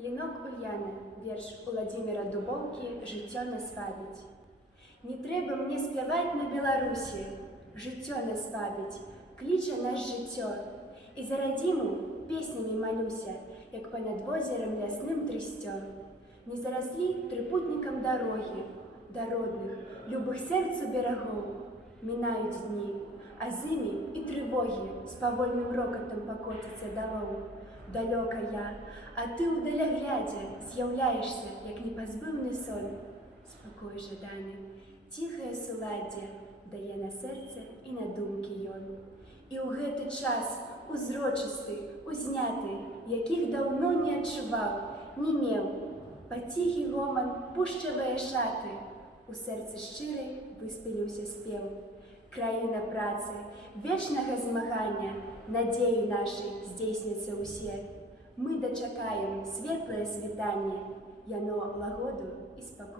Лінок Ульяны, верш Уладзіміра Дубоўкі «Жыццё нас вабіць». Не трэба мне спяваць на Беларусі, жыццё нас вабіць, кліча наш жыццё. І за радзіму песнямі малюся, як па-над возерам лясным трысцём. Не зараслі трыпутнікам дарогі, да родных, любых сэрцу берагоў. Мінаюць дні, а з імі і трывогі з павольным рокатам пакоціцца далоў. Далёка я, а ты ў даляглядзе з'яўляешся, як непазбыўны сон. Спакой жаданы, ціхае суладдзе дае на сэрца і на думкі ён. І ў гэты час узрочысты, узняты, якіх даўно не адчуваў, не меў. Пад ціхі гоман пушчавыя шаты, у сэрцы шчырай выспеліўся спеў. Краіна працы, вечнага змагання, надзеі нашай здзейсняцца ўсе. Мы дачакаем светлае світанне, яно лагоду і спакой.